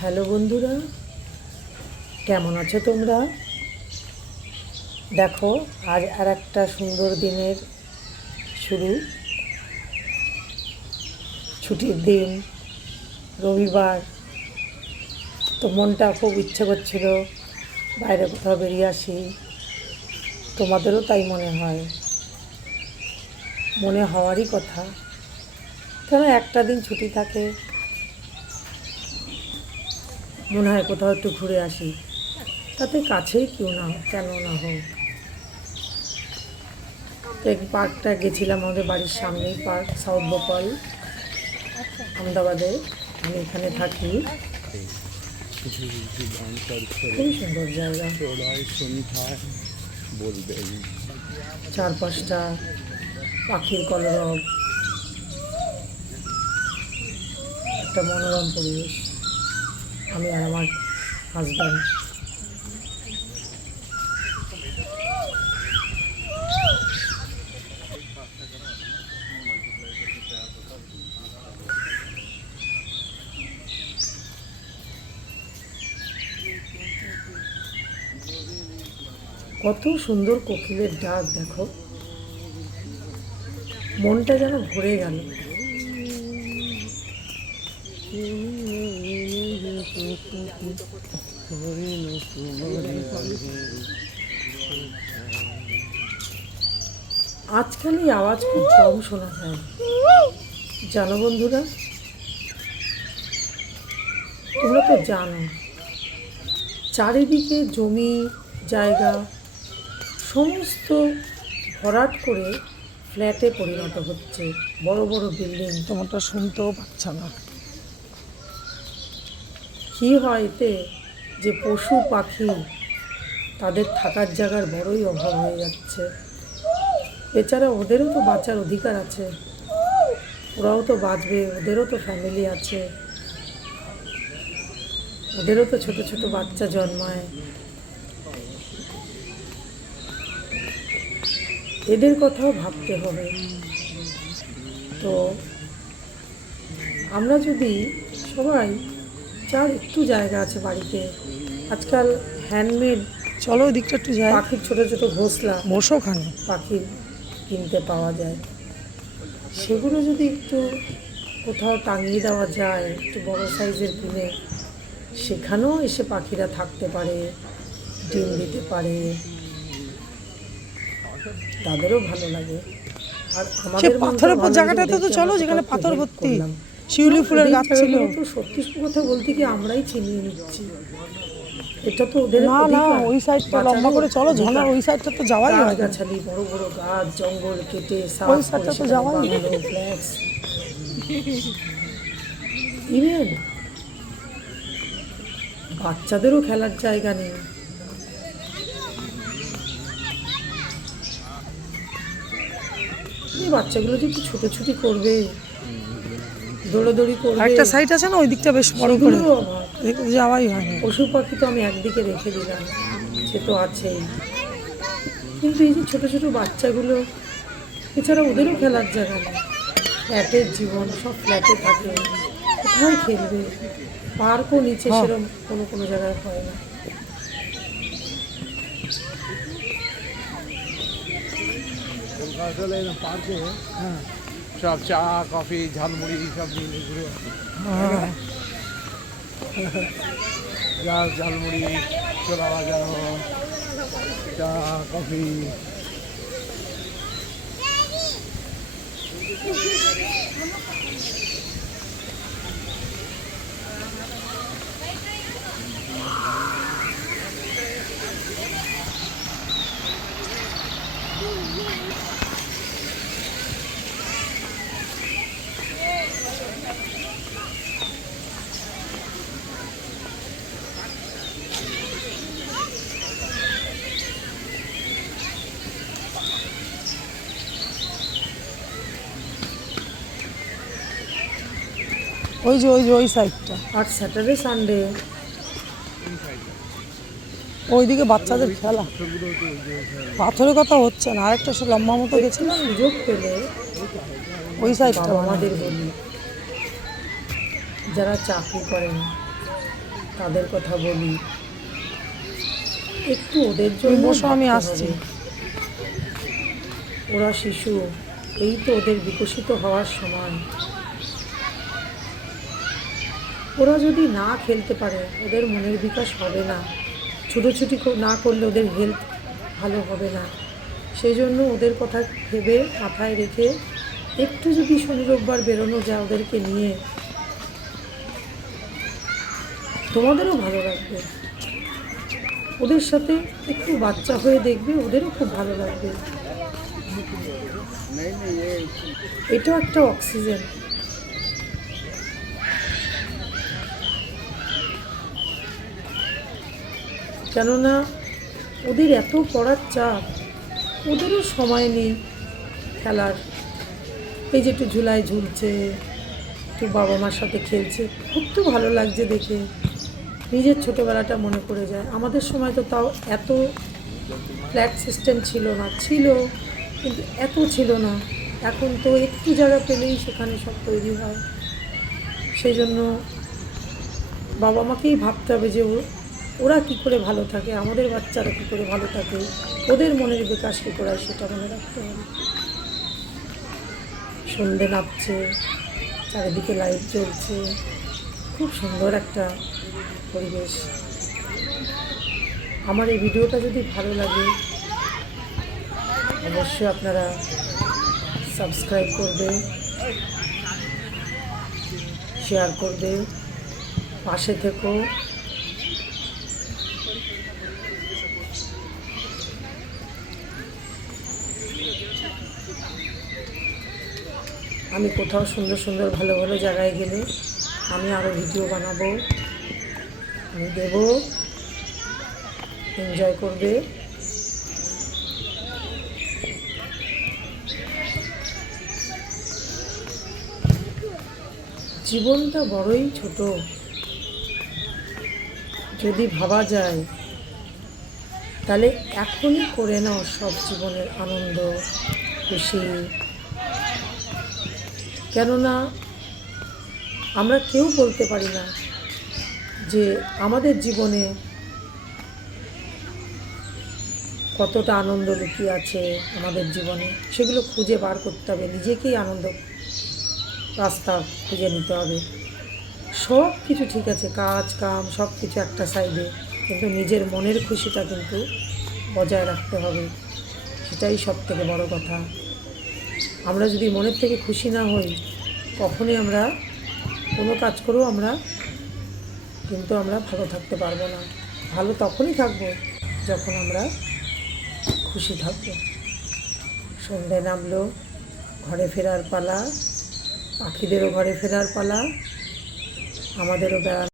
Hello বন্ধুরা, কেমন আছো তোমরা? দেখো, আজ আর একটা সুন্দর দিনের শুরু। ছুটির দিন, রবিবার, তো মনটা খুব ইচ্ছে করছিল বাইরে কোথাও বেরিয়ে আসি। তোমাদেরও তাই মনে হয়। মনে হওয়ারই কথা। কেন একটা দিন ছুটি থাকে মনে হয় কোথাও একটু ঘুরে আসি। তাতে কাছেই কেউ না কেন না হোক। এই পার্কটা গেছিলাম আমাদের বাড়ির সামনেই পার্ক, সাউথ ভোপাল আহমেদাবাদে আমি এখানে থাকি। খুবই সুন্দর জায়গা। সন্ধ্যায় চারপাশটা পাখির কলরব। একটা মনোরম পরিবেশ। আমি আর আমার হাজব্যান্ড কত সুন্দর কোকিলের ডাক দেখো। মনটা যেন ভরে গেল। আজকাল এই আওয়াজ খুব কম শোনা যায়। জানো বন্ধুরা, তোমরা তো জানো, চারিদিকে জমি, জায়গা, সমস্ত ভরাট করে ফ্ল্যাটে পরিণত হচ্ছে। বড় বড় বিল্ডিং তোমারটা শুনতেও পাচ্ছ না। কী হয় এতে? যে পশু পাখি, তাদের থাকার জায়গার বড়ই অভাব হয়ে যাচ্ছে। এছাড়া ওদেরও তো বাঁচার অধিকার আছে। ওরাও তো বাঁচবে, ওদেরও তো ফ্যামিলি আছে। ওদেরও তো ছোট ছোট বাচ্চা জন্মায়। এদের কথাও ভাবতে হবে। তো আমরা যদি সবাই যার একটু জায়গা আছে বাড়িতে। আজকাল হ্যান্ডমেড চলো ওই দিকটা একটু যাই। পাখির ছোটো ছোট ঘোসলা বসো ওখানে। পাখির কিনতে পাওয়া যায়। সেগুলো যদি একটু কোথাও টাঙিয়ে দেওয়া যায় একটু বড় সাইজের কিনে সেখানেও এসে পাখিরা থাকতে পারে ডিম দিতে পারে। তাদেরও ভালো লাগে। আর আমাদের পাথরের জায়গাটাতে তো চলো যেখানে পাথর ভর্তি। শিউলি ফুলের গাছ ছিল। তো সত্যি কথা বলতে কি আমরাই চিনিয়ে নিচ্ছি। এটা তো ওদের না না ওই সাইডটা লম্বা করে চলো। ঝর্ণার ওই সাইডটা তো যাওয়াই হয় না। গাছগাছালি বড় বড় গাছ জঙ্গল কেটে ওই সাইডটা তো যাওয়াই ইভেন বাচ্চাদেরও খেলার জায়গা নেই। এই বাচ্চাগুলো যে একটু ছুটোছুটি করবে? দৌড়াদৌড়ি করবে। আরেকটা সাইড আছে না? ওই দিকটা বেশ বড় করে। যাওয়াই হয় না। পশু পাখি তো আমি একদিকে রেখে দিলাম। সে তো আছেই। কিন্তু এই যে ছোটো ছোটো বাচ্চাগুলো এছাড়া ওদেরও খেলার জায়গা নেই। ফ্ল্যাটের জীবন সব ফ্ল্যাটে থাকে। কোথায় খেলবে? পার্কও নিচে হ্যাঁ। সেরকম কোনো কোনো জায়গায় হয় না। পার্কে সব চা কফি ঝালমুড়ি সব নিয়ে ঘুরে হ্যাঁ। ঝালমুড়ি ছোলা বাজানো চা কফি। ওই যে ওই যে ওই সাইডটা আর স্যাটারডে সানডে ওইদিকে বাচ্চাদের খেলা। পাথরের কথা হচ্ছে না আরেকটা সে লম্বা মতো গেছিলাম। সুযোগ পেলে। ওই সাইডটা বাবা মাদের বলি যারা চাকরি করেন তাদের কথা বলি। একটু ওদের জন্য বসো, আমি আসছি। ওরা শিশু এই তো ওদের বিকশিত হওয়ার সময়। ওরা যদি না খেলতে পারে, ওদের মনের বিকাশ হবে না। ছুটোছুটি না করলে ওদের হেলথ ভালো হবে না। সেই জন্য ওদের কথা ভেবে মাথায় রেখে একটু যদি শনি রোববার বেরোনো যায় ওদেরকে নিয়ে। তোমাদেরও ভালো লাগবে। ওদের সাথে একটু বাচ্চা হয়ে দেখবে, ওদেরও খুব ভালো লাগবে। এটাও একটা অক্সিজেন কেননা ওদের এত পড়ার চাপ, ওদেরও সময় নেই খেলার। এই যে একটু ঝুলায় ঝুলছে, একটু বাবা মার সাথে খেলছে, খুব তো ভালো লাগছে দেখে। নিজের ছোটোবেলাটা মনে পড়ে যায়। আমাদের সময় তো তাও এত ফ্ল্যাট সিস্টেম ছিল না, ছিল, কিন্তু এত ছিল না। এখন তো একটু জায়গা পেলেই সেখানে সব তৈরি হয়। সেই জন্য বাবা মাকেই ভাবতে হবে যে ও- ওরা কী করে ভালো থাকে? আমাদের বাচ্চারা কী করে ভালো থাকে? ওদের মনের বিকাশ কী করে সেটা মনে রাখতে হবে। সন্ধে নামছে, চারিদিকে লাইট জ্বলছে। খুব সুন্দর একটা পরিবেশ। আমার এই ভিডিওটা যদি ভালো লাগে, অবশ্যই আপনারা সাবস্ক্রাইব করবে শেয়ার করবে পাশে থেকো। আমি কোথাও সুন্দর সুন্দর ভালো ভালো জায়গায় গেলে আমি আরও ভিডিও বানাবো। আমি দেব। এনজয় করবে। জীবনটা বড়ই ছোট। যদি ভাবা যায়, তাহলে এখনই করে নাও সব জীবনের আনন্দ, খুশি। কেননা আমরা কেউ বলতে পারি না যে আমাদের জীবনে কতটা আনন্দ লুকিয়ে আছে আমাদের জীবনে। সেগুলো খুঁজে বার করতে হবে, নিজেকেই আনন্দ রাস্তা খুঁজে নিতে হবে। সব কিছু ঠিক আছে, কাজ, কাম, সব কিছু একটা সাইডে কিন্তু নিজের মনের খুশিটা কিন্তু বজায় রাখতে হবে। সেটাই সব থেকে বড় কথা। আমরা যদি মনের থেকে খুশি না হই কখনই আমরা কোনো কাজ করেও আমরা কিন্তু আমরা ভালো থাকতে পারব না। ভালো তখনই থাকব যখন আমরা খুশি থাকব। সন্ধে নামলো, ঘরে ফেরার পালা, পাখিদেরও ঘরে ফেরার পালা, আমাদেরও বেড়ানো